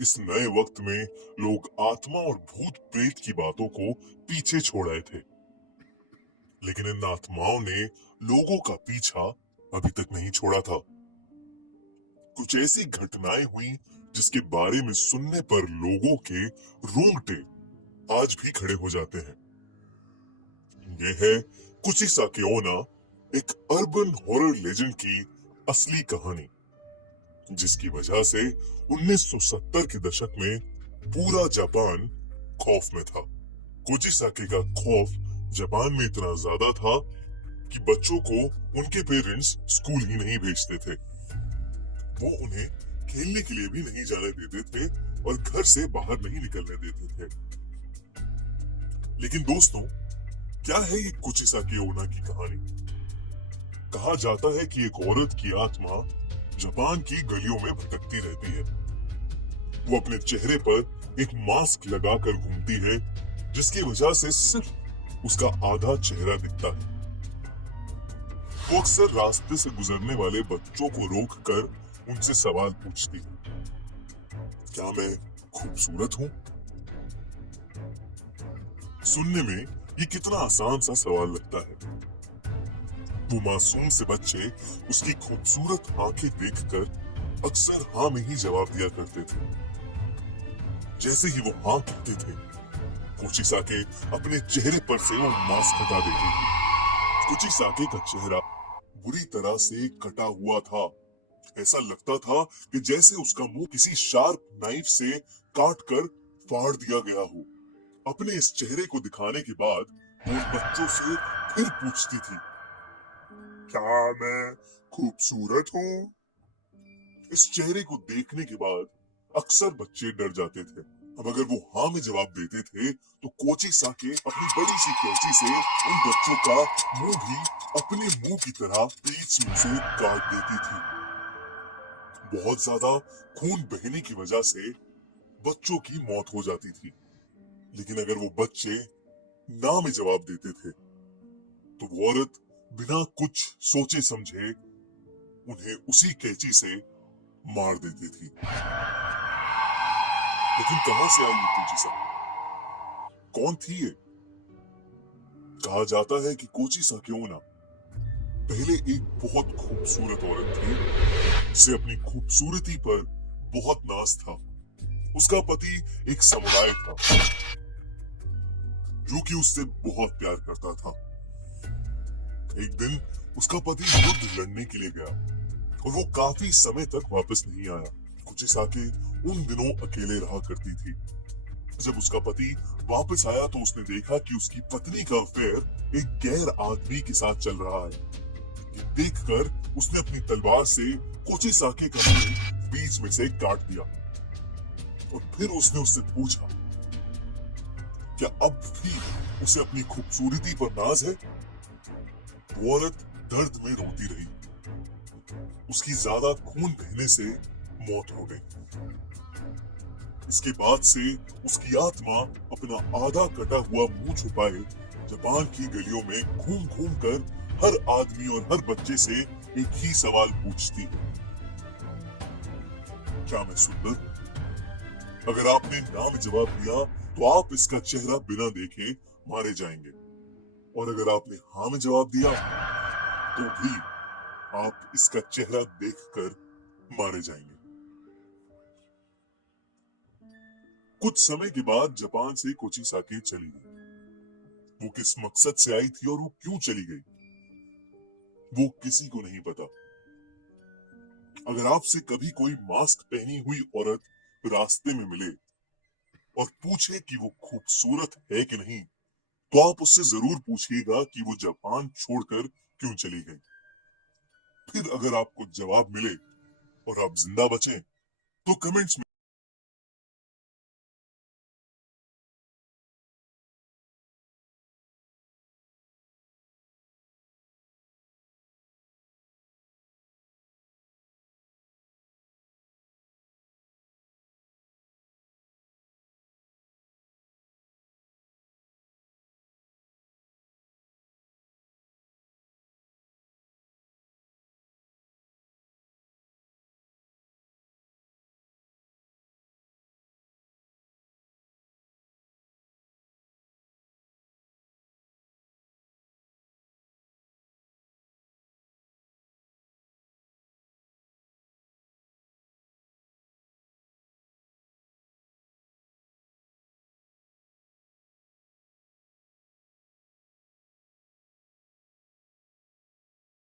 इस नए वक्त में लोग आत्मा और भूत प्रेत की बातों को पीछे छोड़ आए थे, लेकिन इन आत्माओं ने लोगों का पीछा अभी तक नहीं छोड़ा था। कुछ ऐसी घटनाएं हुई जिसके बारे में सुनने पर लोगों के रोंगटे आज भी खड़े हो जाते हैं। ये है कुचिसाकी ओना, एक अर्बन हॉरर लेजेंड की असली कहानी, जिसकी वजह से 1970 के दशक में पूरा जापान खौफ में था। कुचिसाकी का खौफ जापान में इतना ज्यादा था कि बच्चों को उनके पेरेंट्स स्कूल ही नहीं भेजते थे। वो उन्हें खेलने के लिए भी नहीं जाने देते थे और घर से बाहर नहीं निकलने देते थे। लेकिन दोस्तों, क्या है ये कुचिसाकी ओना की कहानी? कहा जाता है कि एक औरत की आत्मा जापान की गलियों में भटकती रहती है। वो अपने चेहरे पर एक मास्क लगाकर घूमती है, जिसकी वजह से सिर्फ उसका आधा चेहरा दिखता है। वो अक्सर रास्ते से गुजरने वाले बच्चों को रोककर उनसे सवाल पूछती है। क्या मैं खूबसूरत हूँ? सुनने में ये कितना आसान सा सवाल लगता है। वो मासूम से बच्चे उसकी खूबसूरत आंखें देखकर अक्सर हाँ में ही जवाब दिया करते थे। जैसे ही वो हाँ कहते थे, कुचिसाके अपने चेहरे पर से वो मास्क हटा देती थी। कुचिसाके का चेहरा बुरी तरह से कटा हुआ था। ऐसा लगता था कि जैसे उसका मुंह किसी शार्प नाइफ से काट कर फाड़ दिया गया हो। अपने इस चेहरे को दिखाने के बाद वो उन बच्चों से फिर पूछती थी, क्या मैं खूबसूरत हूँ? इस चेहरे को देखने के बाद अक्सर बच्चे डर जाते थे। अब अगर वो हाँ में जवाब देते थे तो कुचिसाके अपनी बड़ी सी कैंची से उन बच्चों का मुंह भी अपने मुंह की तरह बीच में से काट देती थी। बहुत ज्यादा खून बहने की वजह से बच्चों की मौत हो जाती थी। लेकिन अगर वो बच्चे ना में जवाब देते थे तो वो औरत बिना कुछ सोचे समझे उन्हें उसी कैंची से मार देती थी। लेकिन कहां से आई ये कुचिसाकी? कौन थी ये? कहा जाता है कि कुचिसाकी ओना पहले एक बहुत खूबसूरत औरत थी, जिसे अपनी खूबसूरती पर बहुत नाज था। उसका पति एक समुराय था जो कि उससे बहुत प्यार करता था। एक दिन उसका पति युद्ध लड़ने के लिए गया और वो काफी समय तक वापस नहीं आया। कुचिसाकी उन दिनों अकेले रहा करती थी। जब उसका पति वापस आया तो उसने देखा कि उसकी पत्नी का अफेयर एक गैर आदमी के साथ चल रहा है। ये देखकर उसने अपनी तलवार से कुचिसाकी का मुंह बीच में से काट दिया और फिर उसने उससे पूछा, क्या अब भी उसे अपनी खूबसूरती पर नाज है? वो औरत दर्द में रोती रही। उसकी ज्यादा खून बहने से मौत हो गई। इसके बाद से उसकी आत्मा अपना आधा कटा हुआ मुंह छुपाए जापान की गलियों में घूम घूम कर हर आदमी और हर बच्चे से एक ही सवाल पूछती है, क्या मैं सुंदर? अगर आपने ना में जवाब दिया तो आप इसका चेहरा बिना देखे मारे जाएंगे, और अगर आपने हाँ में जवाब दिया तो भी आप इसका चेहरा देखकर मारे जाएंगे। कुछ समय के बाद जापान से कुचिसाकी चली गई। वो किस मकसद से आई थी और वो क्यों चली गई, वो किसी को नहीं पता। अगर आपसे कभी कोई मास्क पहनी हुई औरत रास्ते में मिले और पूछे कि वो खूबसूरत है कि नहीं, तो आप उससे जरूर पूछिएगा कि वो जापान छोड़कर क्यों चली गई। फिर अगर आपको जवाब मिले और आप जिंदा बचे तो कमेंट्स